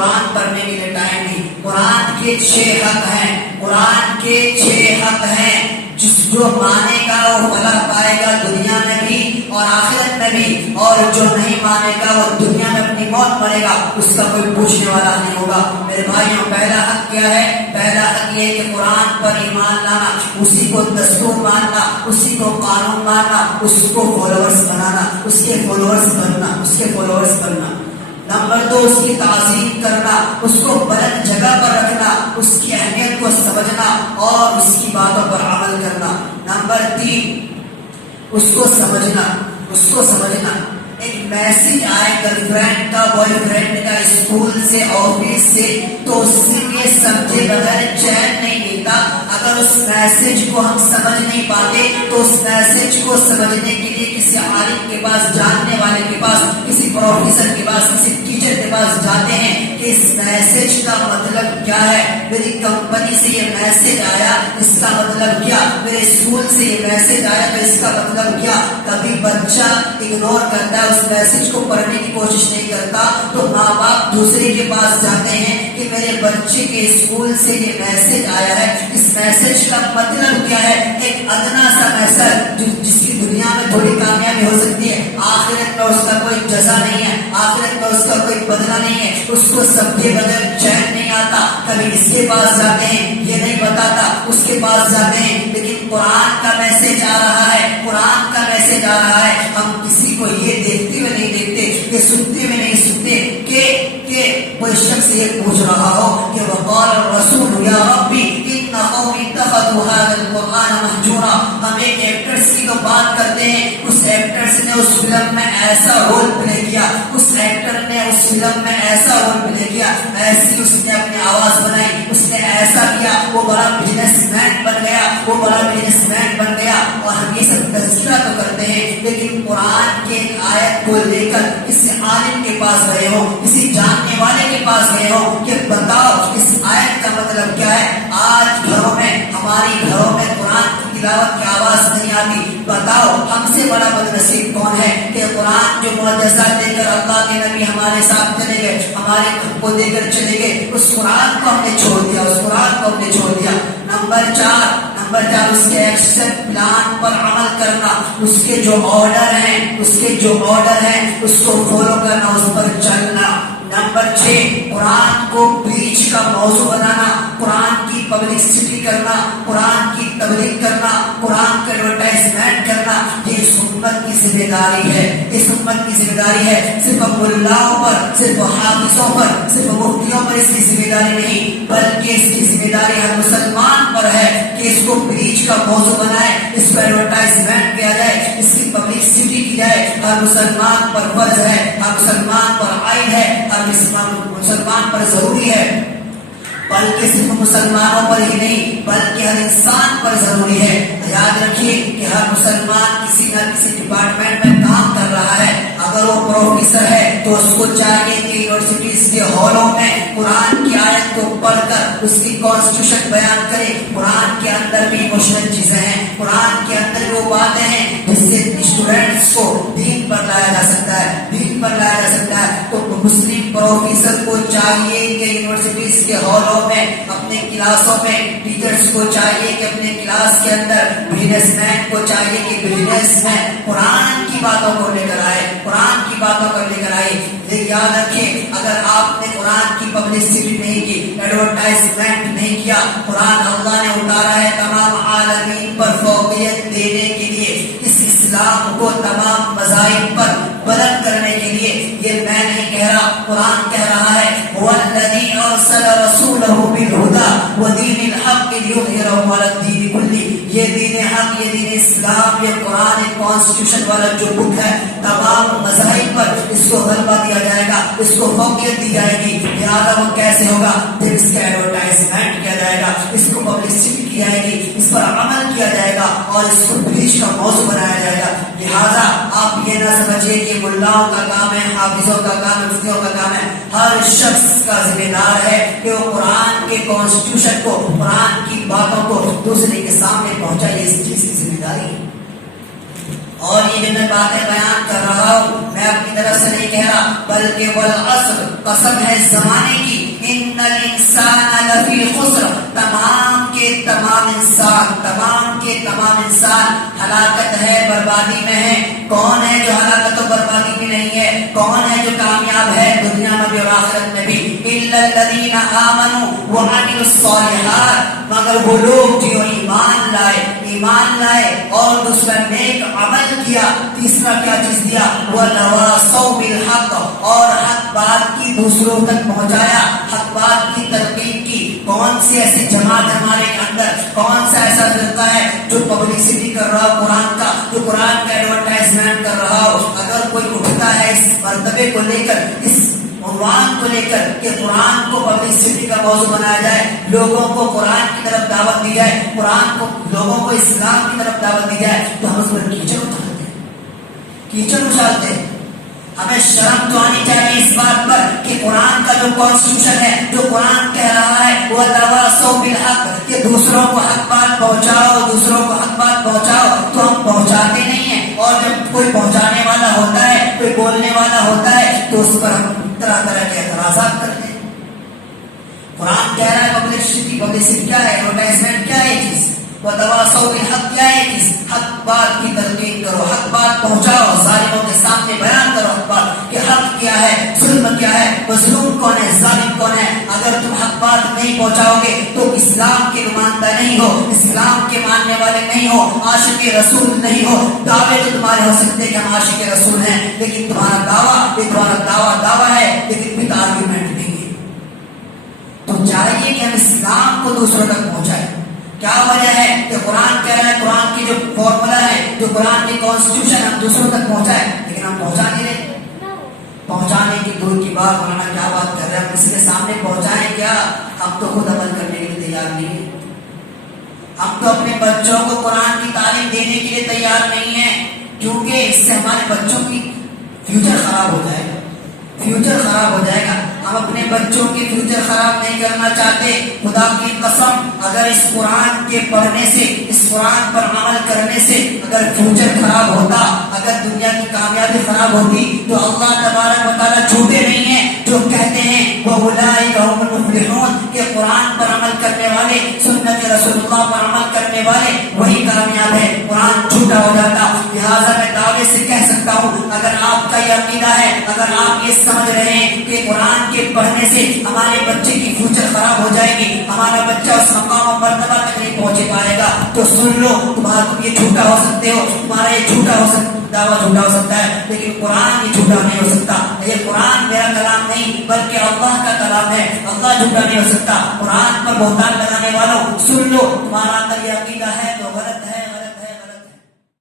قرآن پڑھنے کے لیے ٹائم نہیں. قرآن کے 6 حق ہیں. قرآن کے 6 حق ہیں. جو مانے گا وہ فلاح پائے گا دنیا میں بھی اور آخرت میں بھی, اور جو نہیں مانے گا وہ دنیا میں اپنی موت مرے گا, اس کا کوئی پوچھنے والا نہیں ہوگا. میرے بھائیوں, پہلا حق کیا ہے؟ پہلا حق یہ کہ قرآن پر ایمان لانا, اسی کو دستور ماننا, اسی کو قانون ماننا, اس کو فالوورز بنانا, اس کے فالوورز بننا, اس کے فالوورز بننا. نمبر 2, اس کی تعظیم کرنا, اس کو بلند جگہ پر رکھنا, اس کی اہمیت کو سمجھنا اور اس کی باتوں پر عمل کرنا. نمبر 3, اس کو سمجھنا, اس کو سمجھنا. ایک میسج آئے گرل فرینڈ کا, بوائے فرینڈ کا, اسکول سے, آفس سے, تو اس سے یہ سمجھے بغیر چین نہیں ملتا. اگر اس میسج کو ہم سمجھ نہیں پاتے تو اس میسج کو سمجھنے کے لیے کسی عالم کے پاس, جاننے والے کے پاس, کسی پروفیسر کے پاس, کسی ٹیچر کے پاس جاتے ہیں کہ اس میسج کا مطلب کیا ہے. میری کمپنی سے یہ میسج آیا, اس کا مطلب کیا. میرے اسکول سے یہ میسج آیا تو اس کا مطلب کیا. کبھی بچہ اگنور کرتا ہے, اس میسج کو پڑھنے کی کوشش نہیں کرتا, تو ماں باپ دوسرے کے پاس جاتے ہیں کہ میرے بچے کے اسکول سے یہ میسج آیا ہے, اس میسج کا مطلب کیا ہے. ایک ادنا سا میسج جس کی دنیا میں تھوڑی کامیابی ہو سکتی ہے, آخرت میں اس کا کوئی جزا نہیں ہے, آخرت میں اس کا کوئی بدلہ نہیں ہے, اس کو سمجھے بغیر چین نہیں آتا. کبھی اس کے پاس جاتے ہیں, یہ نہیں بتاتا, اس کے پاس جاتے ہیں, لیکن قرآن کا میسج آ رہا ہے, قرآن کا میسج آ رہا ہے. ہم کسی کو یہ دیکھتے ہوئے نہیں دیکھتے, یہ سنتے ہوئے نہیں سنتے کہ کوئی شخص یہ پوچھ رہا ہو کہ وقال الرسول یا ربی ان قوم اتخذوا هذا القرآن مهجورا. ہم ایک ایکٹرس کی تو بات کرتے ہیں, اس ایکٹرس نے اس فلم میں ایسا رول پلے کیا, اس ایکٹر نے اس فلم میں ایسا رول پلے کیا, ایسی اس نے اپنی آواز بنائی, اس نے ایسا کیا, وہ بڑا بزنس مین بن گیا, وہ بڑا بزنس مین بن گیا. اور ہم یہ سب تذکرہ تو کرتے ہیں, لیکن قرآن کے آیت کو لے کر کسی عالم کے پاس گئے ہو, کسی جاننے والے کے پاس گئے ہو کہ بتاؤ اس آیت کا مطلب کیا ہے. آج گھروں میں, ہماری گھروں میں قرآن کی تلاوت کی آواز نہیں آتی. بتاؤ ہم سے بڑا بدنصیب کون ہے کہ قرآن جو معجزات دے کر اللہ کے نبی ہمارے ساتھ چلے گئے, ہمارے گھر کو دے کر چلے گئے, اس قرآن کو ہم نے چھوڑ دیا, اس قرآن کو ہم نے چھوڑ دیا. نمبر 4, اس کے ایکشن پلان پر عمل کرنا, اس کے جو آرڈر ہیں, اس کے جو آرڈر ہیں اس کو فالو کرنا, اس پر چلنا. نمبر 6, قرآن کو پریچ کا موضوع بنانا, قرآن کی پبلسٹی کرنا, قرآن کی تبلیغ کرنا, قرآن کا ایڈورٹائزمنٹ کرنا. یہ امت کی ذمہ داری ہے, اس امت کی ذمہ داری ہے. صرف ملاؤں پر, صرف حافظوں پر, صرف مفتیوں پر اس کی ذمہ داری نہیں, بلکہ اس کی ذمہ داری ہر مسلمان پر ہے کہ اس کو پریچ کا موضوع بنائے, اس کو ایڈورٹائزمنٹ کیا جائے, اس کی پبلسٹی کی جائے. ہر مسلمان پر فرض ہے, ہر مسلمان پر عائد ہے, ہر مسلمان پر ضروری ہے. بلکہ صرف مسلمانوں پر ہی نہیں بلکہ ہر انسان پر ضروری ہے. یاد رکھیے کہ ہر مسلمان کسی نہ کسی ڈپارٹمنٹ میں کام کر رہا ہے. اگر وہ پروفیسر ہے تو اس کو چاہیے کہ یونیورسٹیز کے ہالوں میں قرآن کی آیت کو پڑھ کر اس کی کانسٹیٹیوشن بیان کرے. قرآن کے اندر بھی ایموشنل چیزیں ہیں, قرآن کے اندر وہ باتیں ہیں جس سے اسٹوڈینٹس کو دین پر لایا جا سکتا ہے, دین پر لایا جا سکتا ہے. تو مسلم پروفیسر کو چاہیے کہ یونیورسٹیز کے ہالوں میں, اپنے کلاسوں میں, ٹیچرز کو چاہیے کہ اپنے کلاس کے اندر, بزنس مین کو چاہیے کہ بزنس میں قرآن کی باتوں کو لے کر آئے, قرآن کی باتوں کو لے کر آئے. یہ یاد رکھیں, اگر آپ نے قرآن کی پبلسٹی نہیں کی, ایڈورٹائزمنٹ نہیں کیا, قرآن اللہ نے اتارا ہے تمام عالمین پر فوقیت دینے کے لیے, اس اسلام کو تمام مذاہب پر بلند کرنے کے لیے. یہ میں نہیں کہہ رہا, قرآن کہہ رہا ہے وَالَّذِي أَرْسَلَ رَسُولَهُ بِالْهُدَى وَدِينِ الْحَقِّ لِيُظْهِرَهُ عَلَى الدِّينِ كُلِّهِ. یہ دین حق, یہ دین اسلام, یہ قرآن کانسٹیٹیوشن والا جو بک ہے, تمام مذاہب پر اس کو غلبہ دیا جائے گا, اس کو فوقیت دی جائے گی. لہٰذا وہ کیسے ہوگا؟ پھر اس کا ایڈورٹائزمنٹ کیا جائے گا, اس کو پبلسٹی کی جائے گی, اس پر عمل کیا جائے گا اور اس کو پریچ کا موضوع بنایا جائے گا. لہٰذا آپ یہ نہ سمجھیے کہ ملاؤں کا کام ہے, حافظوں کا کام ہے, مفتیوں کا کام ہے. ہر شخص کا ذمہ دار ہے کہ وہ قرآن کے کانسٹیٹیوشن کو, قرآن کی باتوں کو دوسرے کے سامنے پہنچائے. اس چیز کی ذمہ داری ہے. اور یہ جو میں باتیں بیان کر رہا ہوں میں اپنی طرف سے نہیں کہہ رہا، بلکہ والعصر قسم ہے زمانے کی، ان الانسان لفی خسر، تمام کے تمام انسان ہلاکت ہے، بربادی میں ہے۔ کون ہے جو ہلاکت و بربادی میں نہیں ہے؟ کون ہے جو کامیاب ہے دنیا میں بھی اور آخرت میں بھی؟ الا الذین آمنوا وعملوا الصالحات، مگر وہ لوگ جو ایمان لائے اور دوسرا نیک عمل کیا۔ تیسرا کیا چیز دیا؟ وَتَوَاصَوْا بِالْحَقِّ، اور حق بات کی دوسروں تک پہنچایا، حق بات کی تلقین کی۔ کون سی ایسی جماعت ہمارے اندر، کون سا ایسا فرقہ ہے جو پبلسٹی کر رہا ہو قرآن کا، جو قرآن کا ایڈورٹائزمنٹ کر رہا ہو؟ اگر کوئی اٹھتا ہے اس مرتبے کو لے کر، اس عنوان کو لے کر کہ قرآن کو پبلسٹی کا موضوع بنایا جائے، لوگوں کو قرآن کی طرف دعوت دی جائے، قرآن کو لوگوں کو اسلام کی طرف دعوت دی جائے، تو ہم اس پر کیچڑ اچھالتے ہیں۔ ہمیں شرم تو آنی چاہیے اس بات پر کہ قرآن کا جو کانسٹیٹیوشن ہے، جو قرآن کہہ رہا ہے وہ تواصوا بالحق، کہ دوسروں کو حق بات پہنچاؤ، دوسروں کو حق بات پہنچاؤ، تو ہم پہنچاتے نہیں ہیں۔ اور جب کوئی پہنچانے والا ہوتا ہے، کوئی بولنے والا ہوتا ہے، تو اس پر ہم طرح طرح کے اعتراضات کرتے ہیں۔ قرآن کہہ رہا ہے پبلسٹی کیا ہے، ایڈورٹائزمنٹ کیا ہے چیز، وتواصوا بالحق کیا ہے چیز، حق بات کی تلقین کرو، حق بات پہنچاؤ، ظالموں کے سامنے بیان کرو حق بات کہ حق کیا ہے، ظلم کیا ہے، مظلوم کون ہے، ظالم کون ہے۔ اگر تم حق بات نہیں پہنچاؤ گے تو اسلام کے نمائندہ نہیں ہو، اسلام کے ماننے والے نہیں ہو، عاشق رسول نہیں ہو۔ دعوے تو تمہارے ہو سکتے کہ ہم عاشق رسول ہیں، لیکن تمہارا دعویٰ ہے، لیکن وتھ آرگومنٹ نہیں ہے۔ تو چاہیے کہ ہم اسلام کو دوسروں تک پہنچائیں۔ کیا وجہ ہے کہ قرآن کہہ رہا ہے، قرآن کی جو فارمولا ہے، جو قرآن کی کانسٹیٹیوشن ہم دوسروں تک پہنچائیں، لیکن ہم پہنچا نہیں رہے۔ پہنچانے کی دور کی بات، مولانا کیا بات کر رہے ہیں، ہم کسی کے سامنے پہنچائیں کیا؟ ہم تو خود عمل کرنے کے لیے تیار نہیں ہیں۔ ہم تو اپنے بچوں کو قرآن کی تعلیم دینے کے لیے تیار نہیں ہیں، کیونکہ اس سے ہمارے بچوں کی فیوچر خراب ہو جائے گا۔ ہم اپنے بچوں کی فیوچر خراب نہیں کرنا چاہتے۔ خدا کی قسم، اگر اس قرآن کے پڑھنے سے، اس قرآن پر عمل کرنے سے اگر فیوچر خراب ہوتا، اگر دنیا کی کامیابی خراب ہوتی، تو اللہ تبارک و تعالیٰ جھوٹے نہیں ہیں جو کہتے ہیں وَأُولَٰئِکَ هُمُ الْمُفْلِحُونَ، کہ قرآن پر عمل کرنے والے، سنت رسول اللہ پر عمل کرنے والے وہی کامیاب ہے۔ قرآن جھوٹا ہو جاتا۔ لہٰذا میں دعوے سے کہہ سکتا ہوں، اگر آپ کا یہ عقیدہ ہے، اگر آپ یہ سمجھ رہے ہیں کہ قرآن کے پڑھنے سے ہمارے بچے کی فیوچر خراب ہو جائے گی، ہمارا بچہ اس مقام و مرتبہ تک نہیں پہنچ پائے گا، تو سن لو، تم یہ جھوٹا ہو سکتے ہو، تمہارا یہ جھوٹا ہو سکتا، دعویٰ جھوٹا ہو سکتا ہے، لیکن قرآن یہ جھوٹا نہیں ہو سکتا۔ یہ قرآن میرا کلام نہیں بلکہ اللہ کا کلام ہے، اللہ جھوٹا نہیں ہو سکتا۔ قرآن پر بہتان لگانے والوں سن لو، تمہارا اندر یہ عقیدہ ہے